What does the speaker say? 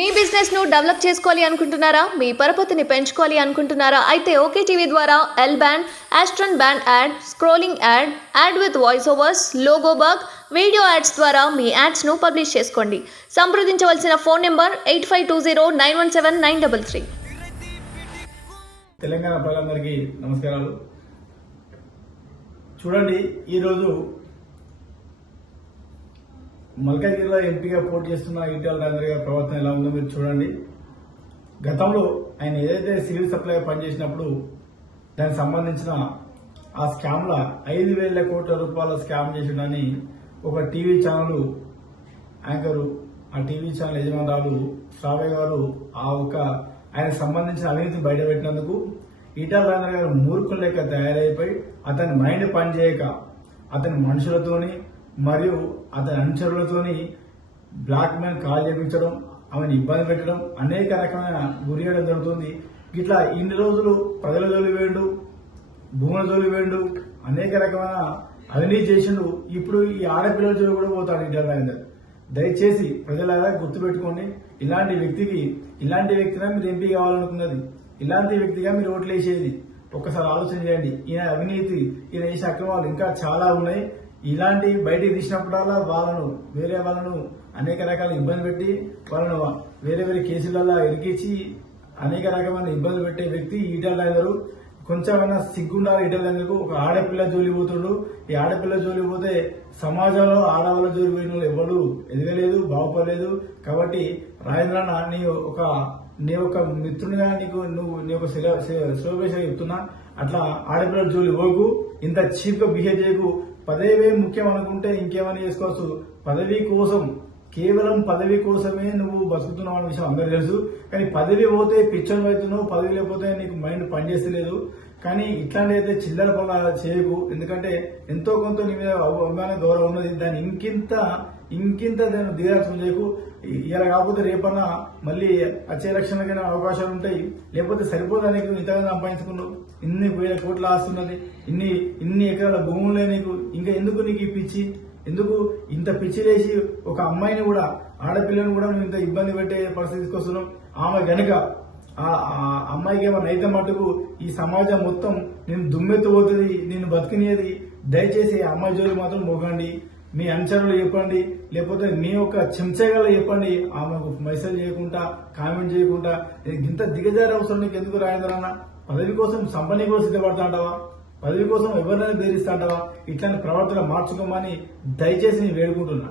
మీ business ను develop చేసుకోవాలి అనుకుంటున్నారా? మీ పరపతిని పెంచుకోవాలి అనుకుంటున్నారా? అయితే ఓకే టీవీ ద్వారా ఎల్ బ్యాండ్, ఆస్ట్రన్ band ad, scrolling ad, ad with voice overs, logo bug, video ads ద్వారా మీ యాడ్స్ ను పబ్లిష్ చేసుకోండి. సంప్రదించవలసిన ఫోన్ నెంబర్ 8520917933. తెలంగాణ ప్రజలందరికీ నమస్కారాలు. చూడండి, ఈరోజు మల్కాజ్గిరిలో ఎంపీగా పోటీ చేస్తున్న ఈటెల రాజేందర్ గారి ప్రవర్తన ఎలా ఉందో మీరు చూడండి. గతంలో ఆయన ఏదైతే సివిల్ సప్లై పనిచేసినప్పుడు దానికి సంబంధించిన ఆ స్కామ్ల 5,000 కోట్ల రూపాయల స్కామ్ చేసిండని ఒక టీవీ ఛానల్ యాంకరు, ఆ టీవీ ఛానల్ యజమానురాలు శ్రావ్య గారు ఆయనకు సంబంధించిన అవినీతిని బయటపెట్టినందుకు ఈటెల రాజేందర్ గారు మూర్ఖులు లెక్క తయారైపోయి అతని మైండ్ పనిచేయక అతని మనుషులతోని మరియు అతని అనుచరులతోని బ్లాక్ మెయిల్ కాల్ చేయించడం, ఆమెను ఇబ్బంది పెట్టడం, అనేక రకమైన గురియడం జరుగుతుంది. ఇట్లా ఇన్ని రోజులు ప్రజల జోలి వేయండు, భూముల జోలి వేయండు, అనేక రకమైన అవినీతి చేసిండు. ఇప్పుడు ఈ ఆడపిల్లల జోలి కూడా పోతాడు ఈటెల రాజేందర్. దయచేసి ప్రజలారా గుర్తుపెట్టుకోండి, ఇలాంటి వ్యక్తిగా మీరు ఎంపీ కావాలనుకున్నది, ఇలాంటి వ్యక్తిగా మీరు ఓట్లు వేసేది ఒక్కసారి ఆలోచన చేయండి. ఈయన అవినీతి, ఈయన చేసే అక్రమాలు ఇంకా చాలా ఉన్నాయి. ఇలాంటి బయటికి తీసినప్పుడల్లా వేరే వాళ్ళను అనేక రకాల ఇబ్బంది పెట్టి వాళ్ళను వేరే కేసులలో ఇరికించి అనేక రకమైన ఇబ్బందులు పెట్టే వ్యక్తి ఈటెల రాజేందర్. కొంచెమైనా సిగ్గుండాలి ఈటెల రాజేందర్కు. ఒక ఆడపిల్ల జోలి పోతుడు. ఈ ఆడపిల్ల జోలి పోతే సమాజంలో ఆడవాళ్ళ జోలి పోయిన వాళ్ళు ఎవరు ఎదగలేదు, బాగుపడలేదు. కాబట్టి రాజేంద్రన్న నీ ఒక మిత్రునిగా నీ ఒక శివభేష చెప్తున్నా, అట్లా ఆడపిల్లల జోలి పోకు, ఇంత చీప్ గా బిహేవ్ చేయకు. పదవే ముఖ్యం అనుకుంటే ఇంకేమైనా చేసుకోవచ్చు. కేవలం పదవి కోసమే నువ్వు బతుకుతున్నావు అనే విషయం అందరూ తెలుసు. కానీ పదవి పోతే పిచ్చర్ అవుతున్నావు, పదవి లేకపోతే నీకు మైండ్ పనిచేస్తలేదు. కానీ ఇట్లాంటి అయితే చిల్లర పనులు చేయకు. ఎందుకంటే ఎంతో కొంత నీ మీద అభిమాన గౌరవం ఉన్నది. దాన్ని ఇంకింత దాన్ని దిగాల్సిన చేయకు. ఇలా కాకపోతే రేపన్నా మళ్ళీ వచ్చే ఎలక్షన్లకైనా అవకాశాలు ఉంటాయి. లేకపోతే సరిపోదా నీకు ఇంతగా సంపాదించుకున్నావు? ఇన్ని వేల కోట్ల ఆస్తున్నది, ఇన్ని ఎకరాల భూములే నీకు. ఇంకా ఎందుకు నీకు ఈ పిచ్చి? ఎందుకు ఇంత పిచ్చి లేచి ఒక అమ్మాయిని కూడా, ఆడపిల్లని కూడా నువ్వు ఇంత ఇబ్బంది పెట్టే పరిస్థితి తీసుకొస్తున్నావు? ఆమె గనుక ఆ అమ్మాయికి ఏమైనా అయితే మటుకు ఈ సమాజం మొత్తం నేను దుమ్మెత్తిపోతుంది, నేను బతికినేది. దయచేసి ఆ అమ్మాయి జోలి మాత్రం మోగండి. మీ అనుచరులు చెప్పండి, లేకపోతే మీ యొక్క చెంచగల చెప్పండి. ఆమెకు మెసేజ్ చేయకుండా, కామెంట్ చేయకుండా. ఇంత దిగజారి అవసరం నీకు ఎందుకు రాజేందర్ అన్న? పదవి కోసం సంపని కోసం సిద్ధపడతా అంటావా? పదవి కోసం ఎవరినైనా బెదిరిస్తా అంటావా? ఇట్లాంటి ప్రవర్తన మార్చుకోమని దయచేసి నేను వేడుకుంటున్నా.